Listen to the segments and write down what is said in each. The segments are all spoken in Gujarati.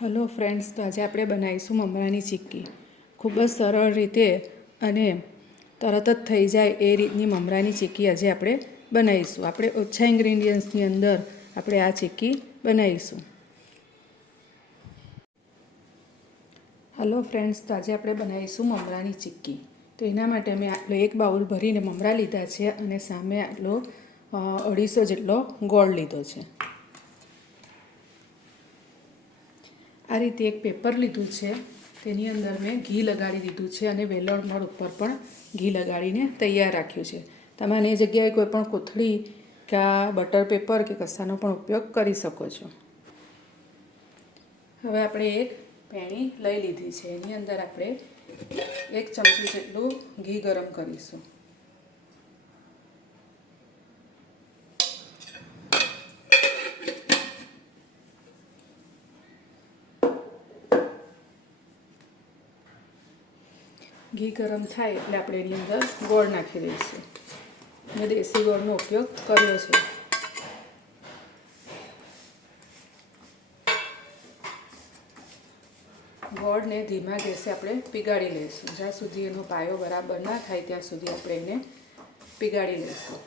હેલો ફ્રેન્ડ્સ, તો આજે આપણે બનાવીશું મમરાની ચીક્કી. ખૂબ જ સરળ રીતે અને તરત જ થઈ જાય એ રીતની મમરાની ચીક્કી આજે આપણે બનાવીશું. આપણે ઓછા ઇન્ગ્રીડિયન્ટ્સની અંદર આપણે આ ચીક્કી બનાવીશું. હેલો ફ્રેન્ડ્સ, તો આજે આપણે બનાવીશું મમરાની ચીક્કી. તો એના માટે અમે આટલો એક બાઉલ ભરીને મમરા લીધા છે અને સામે આટલો 250 જેટલો ગોળ લીધો છે. આ રીતે એક પેપર લીધું છે, તેની અંદર મેં ઘી લગાડી દીધું છે અને વેલણ મળ ઉપર પણ ઘી લગાડીને તૈયાર રાખ્યું છે. તમે આની જગ્યાએ કોઈ પણ કોથળી કે બટર પેપર કે કશાનો પણ ઉપયોગ કરી શકો છો. હવે આપણે એક પેણી લઈ લીધી છે, એની અંદર આપણે 1 ચમચી જેટલું ઘી ગરમ કરીશું. ઘી ગરમ થાય એટલે આપણે એની અંદર ગોળ નાખી દઈશું. મેં દેશી ગોળનો ઉપયોગ કર્યો છે. ગોળને ધીમા ગેસે આપણે પીગાળી લઈશું. જ્યાં સુધી એનો પાયો બરાબર ના થાય ત્યાં સુધી આપણે એને પીગાળી લઈશું.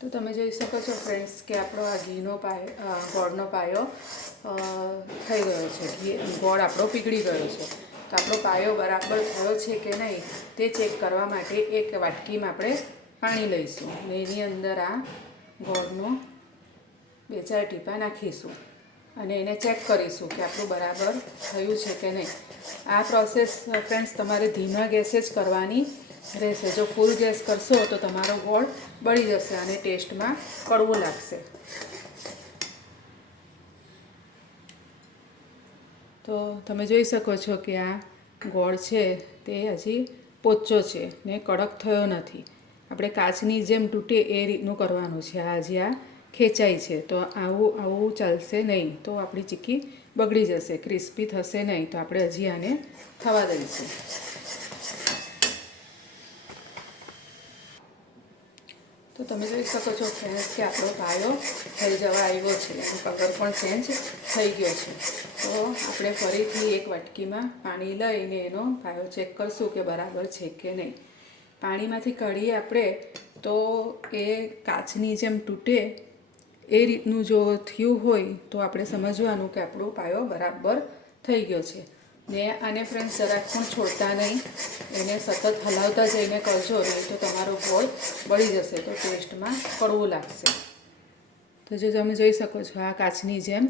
તો તમે જોઈ શકો છો ફ્રેન્ડ્સ કે આપણો આ ઘીનો પાયો ગોળનો પાયો થઈ ગયો છે. ગોળ આપણો પીગળી ગયો છે. તો આપણો પાયો બરાબર થયો છે કે નહીં તે ચેક કરવા માટે એક વાટકીમાં આપણે પાણી લઈશું અને એની અંદર આ ગોળનો 2-4 ટીપાં નાખીશું અને એને ચેક કરીશું કે આપણું બરાબર થયું છે કે નહીં. આ પ્રોસેસ ફ્રેન્ડ્સ તમારે ધીમા ગેસે જ કરવાની રહેશે. જો ફૂલ ગેસ કરશો તો તમારો ગોળ બળી જશે અને ટેસ્ટમાં કડવું લાગશે. તો તમે જોઈ શકો છો કે આ ગોળ છે તે હજી પોચો છે ને કડક થયો નથી. આપણે કાચની જેમ તૂટે એ રીતનું કરવાનું છે. આ હજી આ ખેંચાય છે, તો આવું ચાલશે નહીં, તો આપણી ચીક્કી બગડી જશે, ક્રિસ્પી થશે નહીં. તો આપણે હજી આને થવા દઈશું. તો તમે જોઈ શકો છો ફ્રેન્ડ્સ કે આપણો પાયો થઈ જવા આવ્યો છે, એનો કલર પણ ચેન્જ થઈ ગયો છે. તો આપણે ફરીથી એક વાટકીમાં પાણી લઈને એનો પાયો ચેક કરશું કે બરાબર છે કે નહીં. પાણીમાંથી કાઢીએ આપણે તો એ કાચની જેમ તૂટે એ રીતનું જો થયું હોય તો આપણે સમજવાનું કે આપણો પાયો બરાબર થઈ ગયો છે. ને આને ફ્રેન્ડ્સ જરાક પણ છોડતા નહીં, એને સતત હલાવતા જઈને કરજો, નહીં તો તમારો ગોળ બળી જશે, તો ટેસ્ટમાં કડવું લાગશે. તો જો તમે જોઈ શકો છો આ કાચની જેમ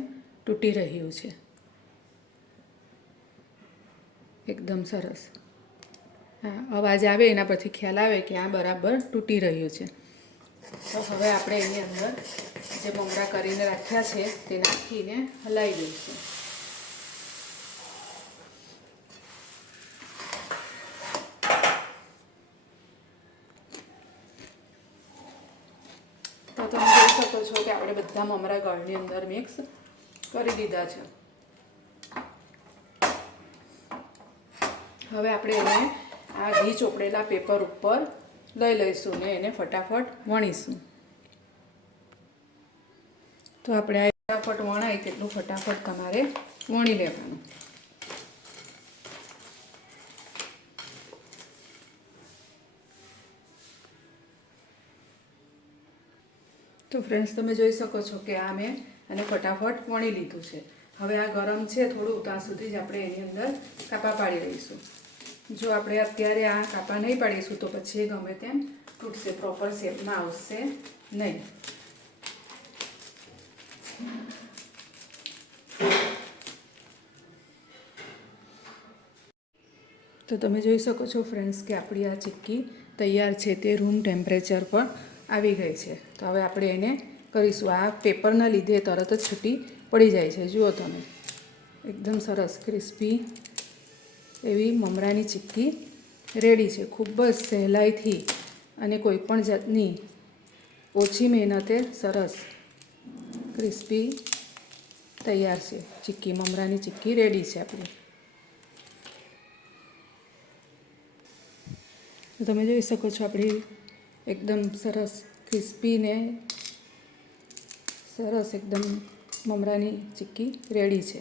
તૂટી રહ્યું છે, એકદમ સરસ. હા, અવાજ આવે એના પરથી ખ્યાલ આવે કે આ બરાબર તૂટી રહ્યું છે. તો હવે આપણે એની અંદર જે મમરા કરીને રાખ્યા છે તે નાખીને હલાવી દઈશું. તો તમે જોઈ શકો છો કે આપણે બધા મમરા ગળની અંદર મિક્સ કરી દીધા છે. હવે આપણે એને આ ઘી ચોપડેલા પેપર ઉપર લઈ લઈશું ને એને ફટાફટ વણીશું. તો આપણે આ ફટાફટ વણાય તેટલું ફટાફટ તમારે વણી લેવાનું. તો ફ્રેન્ડ્સ તમે જોઈ શકો છો કે આ મેં અને ફટાફટ વણી લીધું છે. હવે આ ગરમ છે થોડું, ત્યાં સુધી જ આપણે એની અંદર કાપા પાડી લઈશું. જો આપણે અત્યારે આ કાપા નહીં પાડીશું તો પછી ગમે તેમ તૂટશે, પ્રોપર શેપમાં આવશે નહીં. તો તમે જોઈ શકો છો ફ્રેન્ડ્સ કે આપણી આ ચીક્કી તૈયાર છે, તે રૂમ ટેમ્પરેચર પર આવી ગઈ છે. તો હવે આપણે એને કરીશું. આ પેપરના લીધે તરત જ છૂટી પડી જાય છે. જુઓ તમે, એકદમ સરસ ક્રિસ્પી એવી મમરાની ચીક્કી રેડી છે. ખૂબ જ સહેલાઈથી અને કોઈ પણ જાતની ઓછી મહેનતે સરસ ક્રિસ્પી તૈયાર છે ચીક્કી. મમરાની ચીક્કી રેડી છે આપણી. તમે જોઈ શકો છો આપણી એકદમ સરસ ક્રિસ્પી ને સરસ એકદમ મમરાની ચીક્કી રેડી છે.